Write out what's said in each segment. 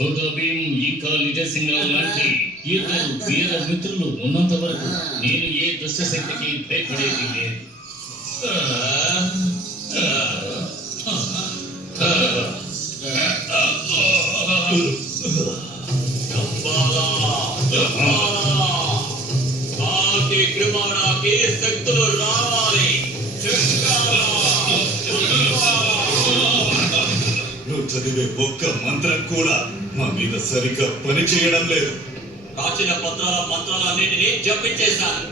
చోటా భీమ్ ఇంకా little singer లాంటి ఇద్దరు వీర మిత్రులు ఉన్నంత వరకు నేను ఏ దుష్ట శక్తికి భయపడేది లేదు. శక్తులు రావాలి. నువ్వు చదివే ఒక్క మంత్రం కూడా మా మీద సరిగ్గా పని చేయడం లేదు. ప్రాచీన పత్రాల మంత్రాలన్నింటినీ జపించేశాను.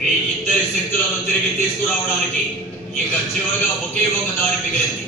మీ ఇద్దరి శక్తులను తిరిగి తీసుకురావడానికి ఇక చివరిగా ఒకే ఒక దారి మిగిలింది.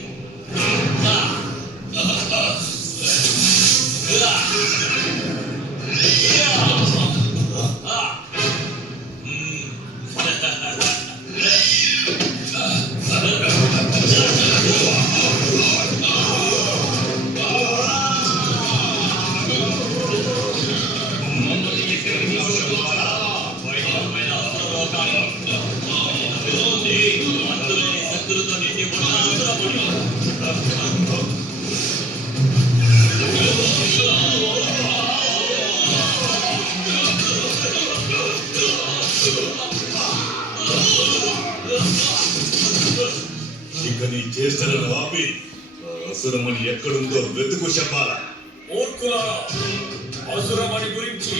ఇక నీ చేష్టలను ఆపి అసురమణి ఎక్కడుందో వెతుకు చెప్పాలా. మూర్ఖులారా, అసురమణి గురించి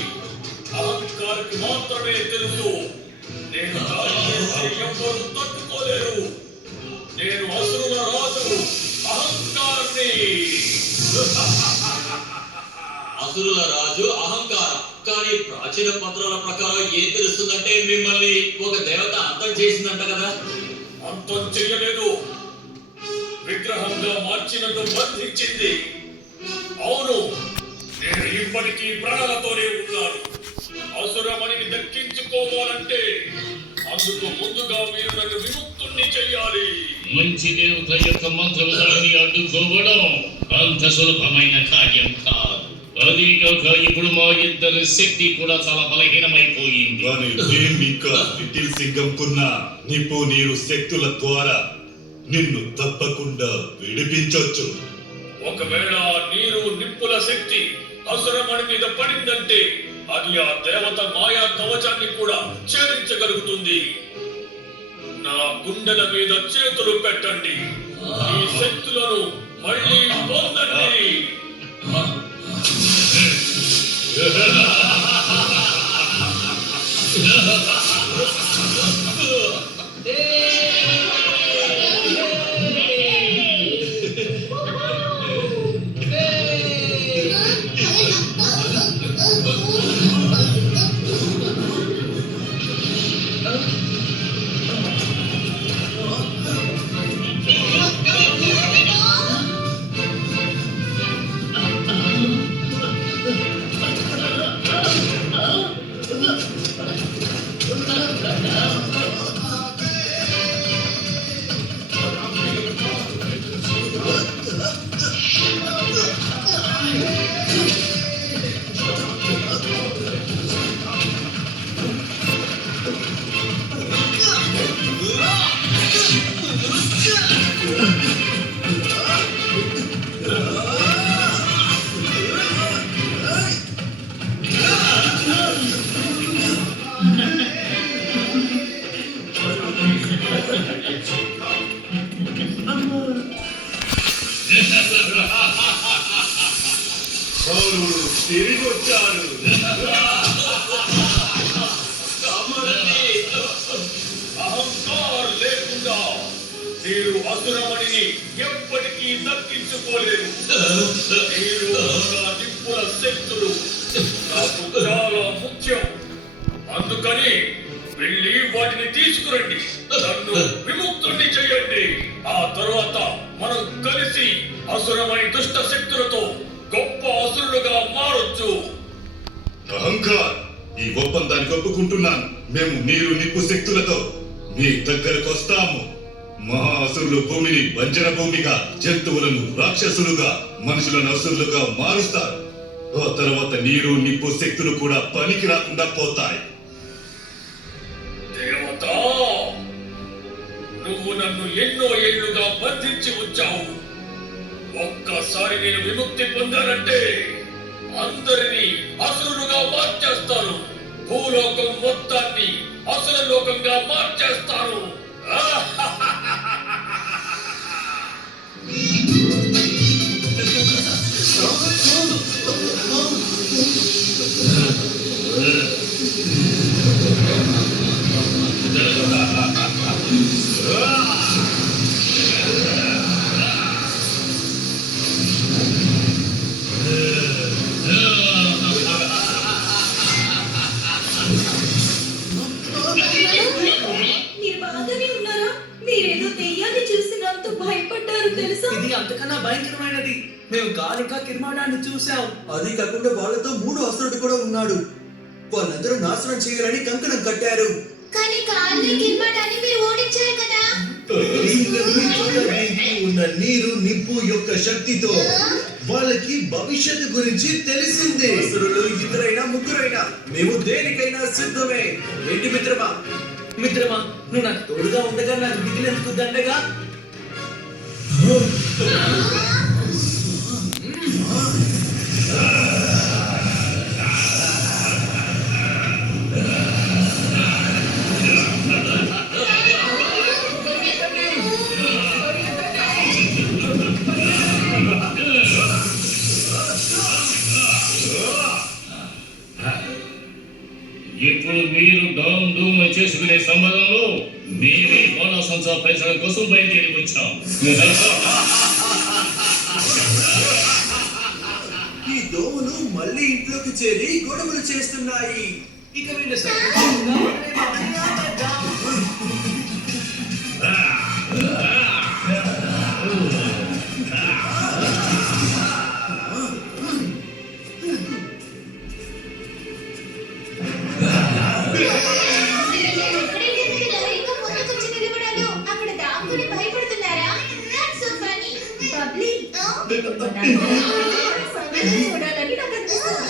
అహంకారికి మాత్రమే తెలుసు. నేను ఎవ్వరు తట్టుకోలేరు. నేను అసురుల రాజు, అహంకారాన్ని. అసురుల రాజు అహంకారం. కానీ ప్రాచీన పత్రాల ప్రకారం ఏం తెలుస్తుందంటే మిమ్మల్ని ఒక దేవత అంతం చేసిందంట కదా. అంతం చెయ్యలేదు, విగ్రహంగా మార్చినట్టు బంధించింది. అవును, నేను ఇప్పటికీ ప్రాణాలతోనే ఉన్నాను. అసురమణిని దక్కించుకోవాలంటే అందుకు ముందుగా మీరు నన్ను విముక్తుణ్ణి చెయ్యాలి. మంచి దేవత యొక్క మంత్రములని అడ్డుకోవడం అంత సులభమైన కార్యం కాదు. అది కాక ఇప్పుడు మా ఇద్దరి శక్తి కూడా చాలా బలహీనమైపోయింది. కానీ భీమ్ ఇంకా లిటిల్ సింగంకున్న నిప్పు నీరు శక్తుల ద్వారా నిన్ను తప్పకుండా విడిపించొచ్చు. ఒకవేళ నీరు నిప్పుల శక్తి అసురమణి మీద పడిందంటే అది ఆ దేవత మాయా కవచాన్ని కూడా ఛేదించగలుగుతుంది. నా గుండెల మీద చేతులు పెట్టండి, ఈ శక్తులను మళ్ళీ పొందండి. తిరిగి వచ్చారు. అహంకారం లేకుండా మీరు మీరు అసురమణిని ఎప్పటికీ దక్కించుకోలేరు. మీరు నా నిప్పుల శక్తులు నాకు చాలా ముఖ్యం. అందుకని వెళ్ళి వాటిని తీసుకురండి, నన్ను విముక్తుణ్ణి చేయండి. ఆ తర్వాత మనం కలిసి అసురమణి దుష్ట శక్తులతో గొప్ప అసురులుగా మారొచ్చు. అహంకార్, ఈ ఒప్పందానికి ఒప్పుకుంటున్నాను. మేము నీరు నిప్పు శక్తులతో మీ దగ్గరకు వస్తాము. మహాసురులు భూమిని బంజర భూమిగా, జంతువులను రాక్షసులుగా, మనుషులను అసురులుగా మారుస్తారు. ఆ తర్వాత నీరు నిప్పు శక్తులు కూడా పనికి రాకుండా పోతాయి. దేవత, నువ్వు నన్ను ఎన్నో ఏళ్లుగా బంధించి ఉంచావు. ఒక్కసారి నేను విముక్తి పొందానంటే అందరినీ అసురులుగా మార్చేస్తాను. భూలోకం మొత్తాన్ని అసుర లోకంగా మార్చేస్తాను. మీరు బాగానే ఉన్నారా? మీరేదో దెయ్యాన్ని చూసినంత భయపడ్డారు తెలుసా? ఇది అంతకన్నా భయంకరమైనది. మేము కాలిక కిర్మాడాన్ని చూసాం. అది కాకుండా వాళ్ళతో 3 అసురుడు కూడా ఉన్నాడు. వాళ్ళందరూ నాశనం చేయాలని కంకణం కట్టారు. కానీ కాళ్ళు కిర్మాటాన్ని మీరు ఓడించారు కదా. ఉన్న నీరు నిప్పు యొక్క శక్తితో వాళ్ళకి భవిష్యత్తు గురించి తెలిసింది. అసురులు 2 3 మేము దేనికైనా సిద్ధమే. ఏంటి మిత్రమా? మిత్రమా, నువ్వు నాకు తోడుగా ఉండగా నాకు మిగిలినందుకు దండగా. ఇప్పుడు మీరు డామ్ డూమ్ చేసుకునే సంబంధంలో మేమే బాణసంచా పేల్చడం కోసం బయలుదేరి వచ్చాం. ఈ దోమలు మళ్ళీ ఇంట్లోకి చేరి గొడవలు చేస్తున్నాయి. ఇక వీళ్ళు సరిగ్గా అక్కడ దాక్కుని భయపడుతున్నారా? That's so funny. బబ్లీ, చూడాలని నాకు అనిపిస్తుంది.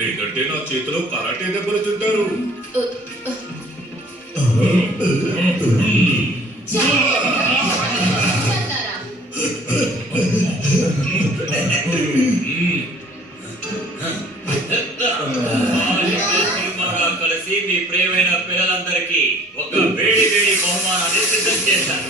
లేదంటే నా చేతిలో కరాటే దెబ్బలు తింటారు. సినిమాగా కలిసి మీ ప్రియమైన పిల్లలందరికీ ఒక వేడి వేడి బహుమానాన్ని సిద్ధం చేశాను.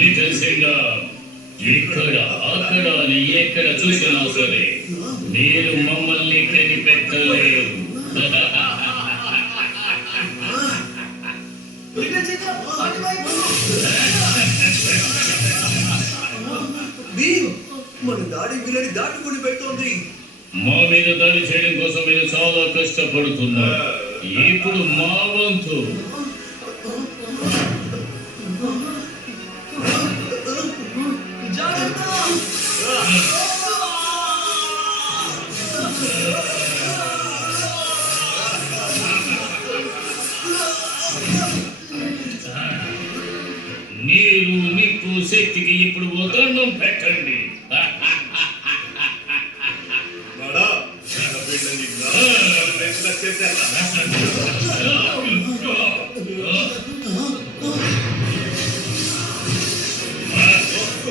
లిటిల్ సింగర్, ఇక్కడ అక్కడ అని ఎక్కడ చూసినా సరే మీరు మమ్మల్ని కనిపెట్టలేరు. భీమ్, మన దాడి వీళ్ళని దాటుకుని పెడుతోంది. మా మీద దాడి చేయడం కోసం మీరు చాలా కష్టపడుతున్నారు. ఇప్పుడు మా వంతు. నీరు నిప్పు శక్తికి ఇప్పుడు ఓ దండం పెట్టండి. నాడా, వీళ్ళని నాలుగు రేపులా చేసేస్తా.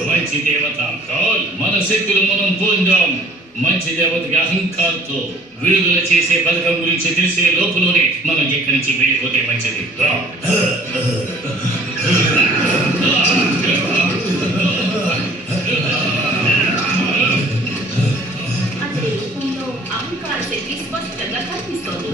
మంచి దేవత కాల్, మన శక్తులు మనం పొందాం. మంచి దేవతకి అహంకారంతో విడుదల చేసే పథకం గురించి తెలిసే లోపలనే మనం ఎక్కడి నుంచి వెళ్ళిపోతే మంచిది. రా. అతడి రూపంలో అహంకార శక్తి స్పష్టంగా కనిపిస్తోంది.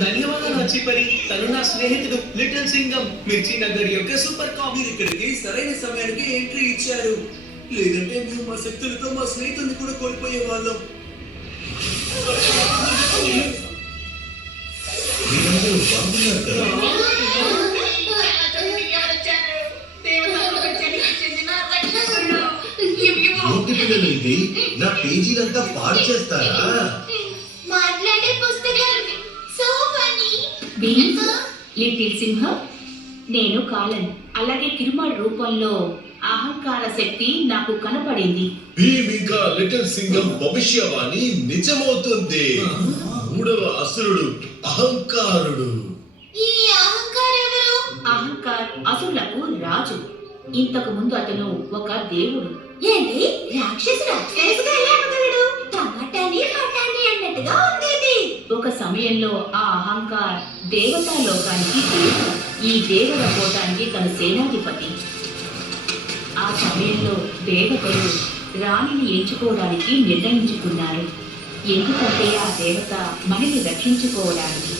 ధన్యవాదాలు వచ్చిపరి. తను నా స్నేహితుడు లిటిల్ సింగం, మిర్చి నగర్ యొక్క సూపర్ కాప్. మీరు ఇక్కడికి సరైన సమయానికి ఎంట్రీ ఇచ్చారు. లేదంటే మేము మా శక్తులతో మా స్నేహితుల్ని కూడా కోల్పోయే వాళ్ళం. మీరందరూ బాగున్నారు కదా? ఏంటి పిల్లలు ఇది? నా పేజీలంతా పాడు చేస్తారా? మాట్లాడే పుస్తకం సో ఫనీ. లిటిల్ సింహం, నేను కాలన్. అలాగే కిరుమాడ్ రూపంలో అహంకార శక్తి నాకు కనపడింది. భీమ్ ఇంకా లిటిల్ సింగం భవిష్యవాణి నిజమవుతుంది. మూడవ అసురుడు అహంకారుడు. ఈ అహంకారం ఎవరు? అహంకార్ అసురులకు రాజు. ఇంతకు ముందు అతను ఒక దేవుడు. ఏంటి రాక్షసుడు రాక్షసుగా ఎలా అవ్వగలడు? టమాటాని పటాని అన్నట్టుగా ఉంది. ఒక సమయంలో ఆ అహంకార్ దేవతా లోకానికి దేవుడు. ఈ దేవుడ పోటానికి తన సేనాధిపతి. ఆ సమయంలో దేవతలు రాణిని ఎంచుకోవడానికి నిర్ణయించుకున్నారు. ఎందుకంటే ఆ దేవత మనని రక్షించుకోవడానికి.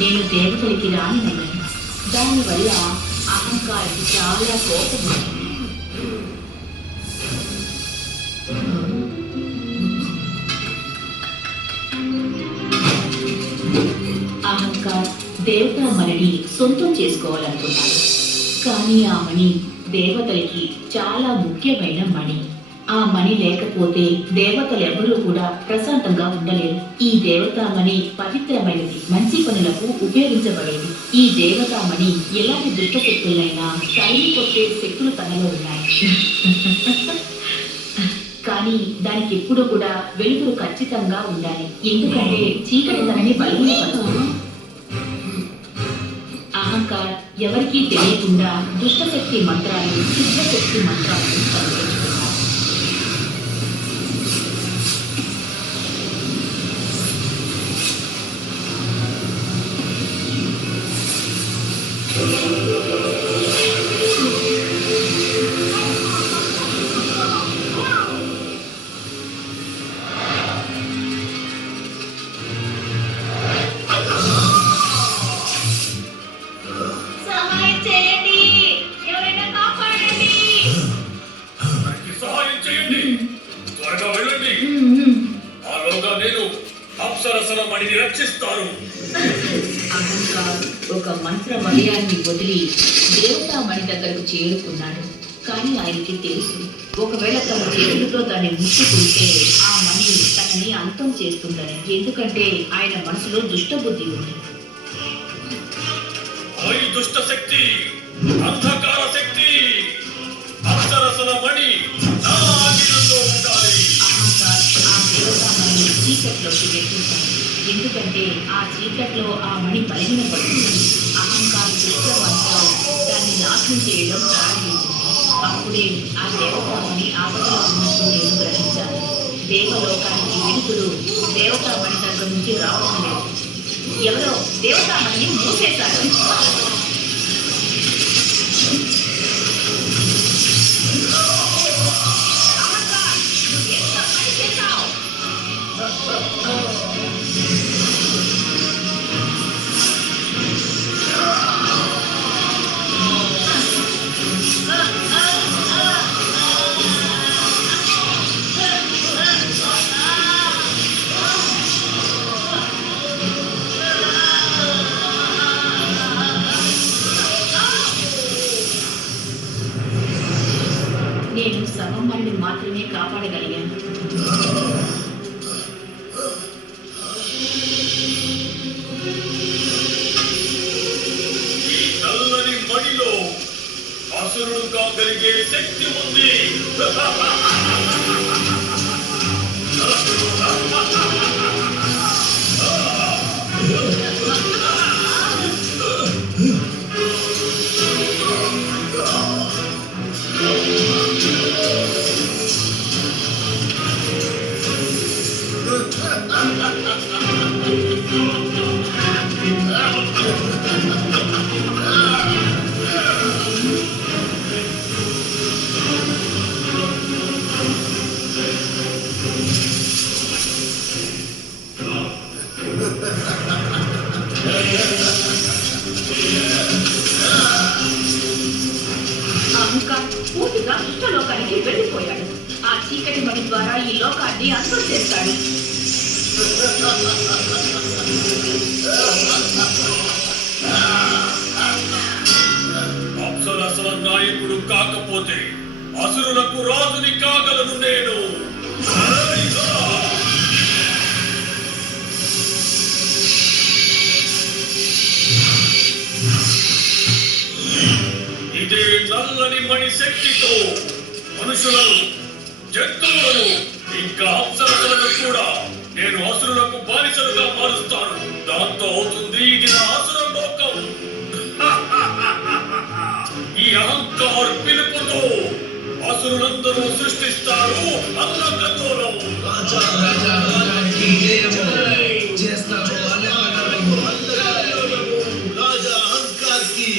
నేను దేవతలకి రానినయ్యాను. దానివల్ల అహంకారానికి చాలా కోపం వచ్చింది. అహంకార్ దేవతా మణిని సొంతం చేసుకోవాలనుకున్నాడు. కానీ ఆ మణి దేవతలకి చాలా ముఖ్యమైన మణి. ఆ మణి లేకపోతే దేవతలెవరూ కూడా ప్రశాంతంగా ఉండలేరు. ఈ దేవతామణి పవిత్రమైనది, మంచి పనులకు ఉపయోగించబడేది. ఈ దేవతామణి ఎలాంటి దుష్ట శక్తులైనా తరిమి కొట్టే శక్తులు తనలో ఉన్నాయి. కానీ దానికి ఎప్పుడూ కూడా వెలుగురు ఖచ్చితంగా ఉండాలి. ఎందుకంటే చీకటి తనని బలహీనపడుతుంది. అహంకార్ ఎవరికీ తెలియకుండా దుష్టశక్తి మంత్రాలు, సిద్ధశక్తి మంత్రాలు పలికించుకున్నారు. సహాయం అప్సరసల మణిని రక్షిస్తారు. అహంకార్ ఒక మంత్ర వలయాన్ని వదిలి దేవతామణి దగ్గరకు చేరుకున్నాడు. కానీ ఆయనకి తెలుసు, ఒకవేళ తన చేతులతో దాన్ని ముట్టుకుంటే ఆ మణి తనని అంతం చేస్తుందని. ఎందుకంటే ఆయన మనసులో దుష్టబుద్ధి ఉంది. ఓయ్ దుష్ట శక్తి, అంధకార శక్తి, అప్సరసల మణి నా ఆజ్ఞలో ఉండాలి. అహంకార్ ఆ దేవతామణి చీకట్లోకి వెళ్తున్నాడు. ఎందుకంటే ఆ చీకట్లో ఆ మణి బలహీనపడుతుంది. అహంకార దుష్టమంతా దాన్ని నాశనం చేయడం ప్రారంభించింది. అప్పుడే ఆ దేవతామణి ఆపదలో ఉన్నట్టు నేను గ్రహించాను. దేవలోకానికి వెలుగులు దేవతామణి దగ్గర నుంచి రావడం లేదు. ఎవరో దేవతామణిని మూసేశారు. నేను సర్వమణిని మాత్రమే కాపాడగలిగాను. ఈ నల్లని మణిలో అసురుడు కాగలిగే శక్తి ఉంది. అహంకార్ పూర్తిగా దుష్టలోకానికి వెళ్ళిపోయాడు. ఆ చీకటి మణి ద్వారా ఈ లోకాన్ని అంతం చేస్తాడు. అప్సరసల నాయకుడు కాకపోతే అసురులకు రాజుని కాగలను నేను. ఇదే నల్లని మణి శక్తితో మనుషులను, జంతువులను, ఇంకా అప్సరసలను కూడా నేను అసురులకు బానిసలుగా మారుస్తాను. దాంతో అవుతుంది ఇది నా అసుర లోకం. ఈ అహంకార పిలుపుతో అసురులందరూ సృష్టిస్తారు అల్లకల్లోలం. రాజా అహంకార్ కి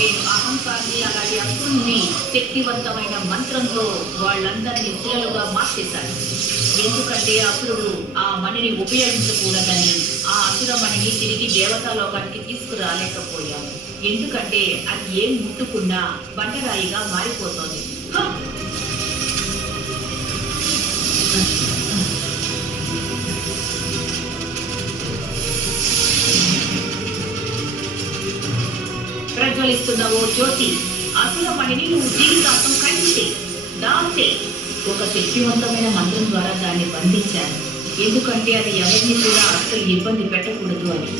నేను అహంకారాన్ని అలాగే అసురుణ్ణి శక్తివంతమైన మంత్రంతో వాళ్ళందరినీ శిలలుగా మార్చేశాడు. ఎందుకంటే అసురుడు ఆ మణిని ఉపయోగించకూడదని ఆ అసుర మణిని తిరిగి దేవతాలోకానికి తీసుకురాలేకపోయాము. ఎందుకంటే అది ఏం ముట్టుకున్నా బండరాయిగా మారిపోతోంది. ప్రజ్వలిస్తున్న ఓ జ్యోతి, అసుర మణిని నువ్వు జీవితాంతం ఖండితే దాంతే ఒక శక్తివంతమైన మంత్రం ద్వారా దాన్ని బంధించాను. ఎందుకంటే అది ఎవరిని కూడా అస్సలు ఇబ్బంది పెట్టకూడదు అని.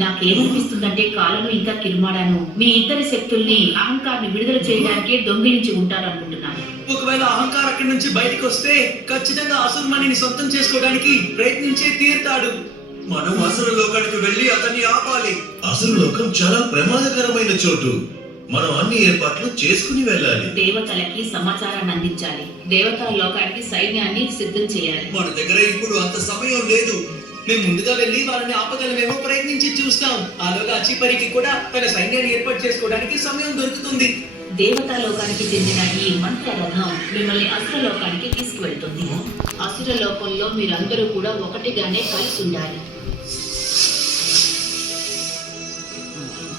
నాకేమనిపిస్తుందంటే కాలను ఇంకా కిరుమాడాను మీ ఇద్దరి శక్తుల్ని అహంకారాన్ని విడుదల చేయడానికే దొంగిలించి ఉంటారనుకుంటున్నాను. ఒకవేళ అహంకారం అక్కడి నుంచి బయటకు వస్తే ఖచ్చితంగా అసురమణిని సొంతం చేసుకోవడానికి ప్రయత్నించే తీరుతాడు. మనం అసుర లోకానికి వెళ్ళి అతన్ని ఆపాలి. అసుర లోకం చాలా ప్రమాదకరమైన చోటు. మనం అన్ని ఏర్పాట్లు చేసుకుని వెళ్ళాలి. దేవతలకి సమాచారాన్ని అందించాలి. దేవతా లోకానికి సైన్యాన్ని సిద్ధం చేయాలి. మన దగ్గర ఇప్పుడు అంత సమయం లేదు. మేము ముందుగా వెళ్ళి వాళ్ళని ఆపగలమేమో ప్రయత్నించి చూస్తాం. ఆలోగా అచ్చిపరికి కూడా తన సైన్యాన్ని ఏర్పాటు చేసుకోవడానికి సమయం దొరుకుతుంది. దేవతా లోకానికి చెందిన ఈ మంత్ర రథం మిమ్మల్ని అసుర లోకానికి తీసుకువెళ్తుంది. అసుర లోకంలో మీరందరూ కూడా ఒకటిగానే కలిసి ఉండాలి.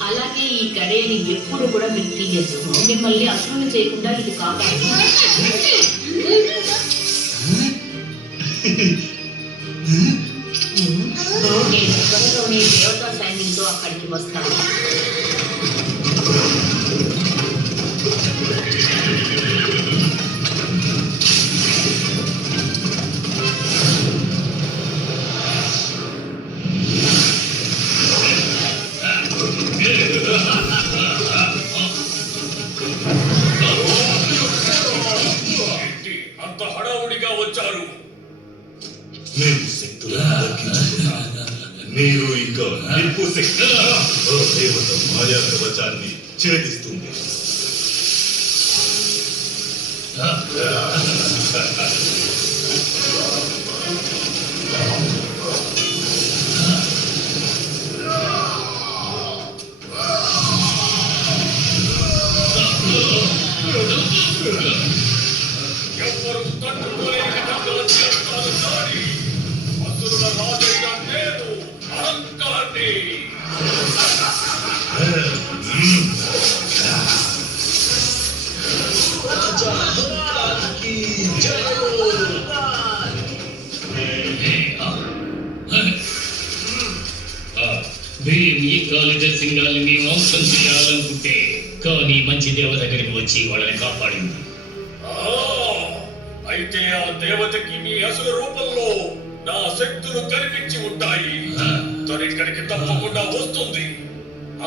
అలాగే ఈ గడియని ఎప్పుడు కూడా మీరు తీయద్దు. మిమ్మల్ని అసురులు చేయకుండా ఇది కాపాడుతుంది. నేను త్వరలోనే దేవతా సైన్యంతో అక్కడికి వస్తాను. ఏంటి అంత హడావుడిగా వచ్చారు? మేము శక్తులను దక్కించుకున్నాం. మీరు ఇంకా నిప్పు శక్తి ఓ దేవత మాయా కవచాన్ని ఛేదిస్తుంది. ఎవ్వరూ తట్టుకోలేని విధంగా చేస్తారు దాడి. అసురుల రాజైన నేను అహంకారాన్ని భీమ్ ఈ కాలిజ సింగాల్ని వంశం చేయాలనుకుంటే కానీ మంచి దేవ దగ్గరికి వచ్చి వాళ్ళని కాపాడింది. అయితే ఆ దేవతకి మీ అసుర రూపంలో నా శక్తులు కనిపించి ఉంటాయి. తను ఇక్కడికి తప్పకుండా వస్తుంది.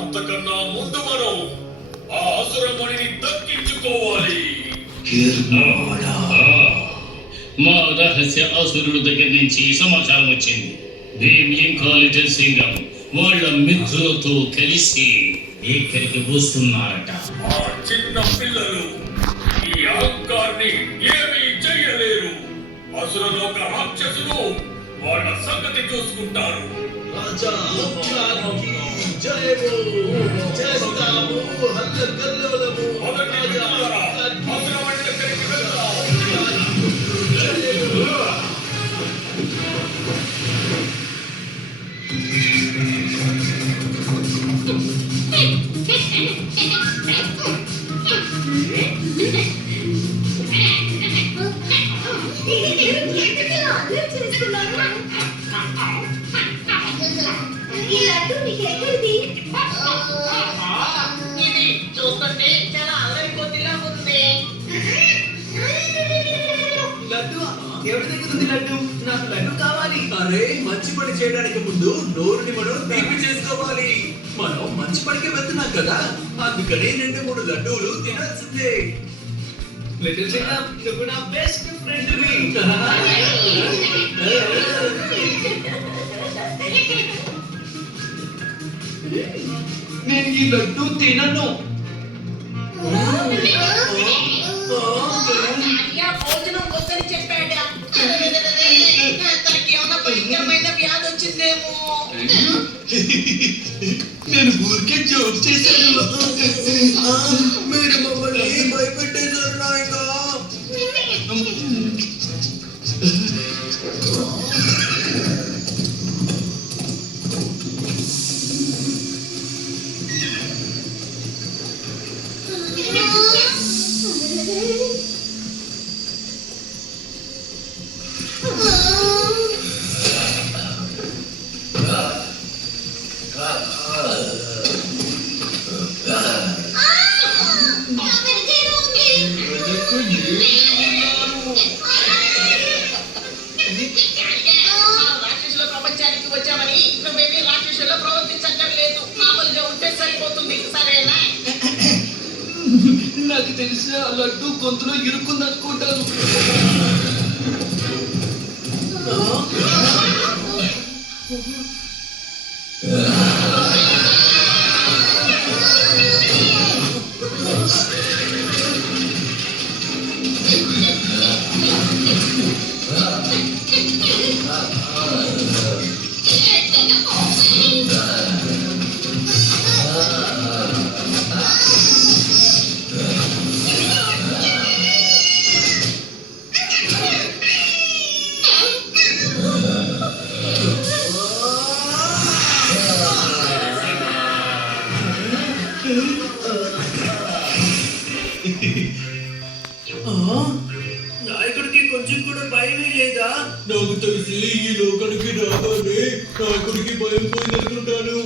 అంతకన్నా ముందు మనం ఆ అసురమణిని దక్కించుకోవాలి. మా రహస్య అసురుడు దగ్గర నుంచి సమాచారం వచ్చింది. భీమ్ ఇంకా లిటిల్ సింగం వాళ్ళ మిత్రులతో కలిసి ఇక్కడికి వస్తున్నారట. ఆ చిన్న పిల్లలు ఈ అహంకారాన్ని ఏమీ చెయ్యలేరు. అసురలోక రాక్షసులు వాళ్ళ సంగతి చూసుకుంటారు. రాజా జయము చేస్తాము హల్లకల్లోలము. మొదటి మిత్రులారా, అసురమణి దగ్గరికి వెళ్దాం. ఇది చూస్తుంటే చాలా అల్లరి కొద్దిగా ఉంది. లడ్డు ఎవరి దగ్గర ఉంది లడ్డు? నాకు లడ్డు కావాలి. అరే మంచి పని చేయడానికి ముందు నోరుని మనం తీపి చేసుకోవాలి. మనం మంచి పనికి వెళ్తున్నాం కదా, అందుకని 2-3 లడ్డూలు తినాల్సిందే. లిటిల్ సింగం, నువ్వు నా బెస్ట్ ఫ్రెండ్. నేను ఈ లడ్డు తినను. అయ్యా భోజనం వద్దని చెప్పాడా? తనకి ఏమన్నా భయంకరమైన వ్యాధి వచ్చిందేమో. నేను ఊరికే జోక్ చేశాను. మీరు మమ్మల్ని భయపెట్టేశారు నాయనా. రాక్షసుల ప్రపంచానికి వచ్చామని నువ్వేమీ రాక్షసుల్లో ప్రవర్తించక నాకు తెలిసిన ఆ లడ్డు గొంతులో ఇరుక్కుందనుకుంటాను. నాయకుడికి కొంచెం కూడా భయమే లేదా? నాకు తెలిసి ఈ లోకానికి రాగానే నాకుడికి భయం పోయిందనుకుంటాను.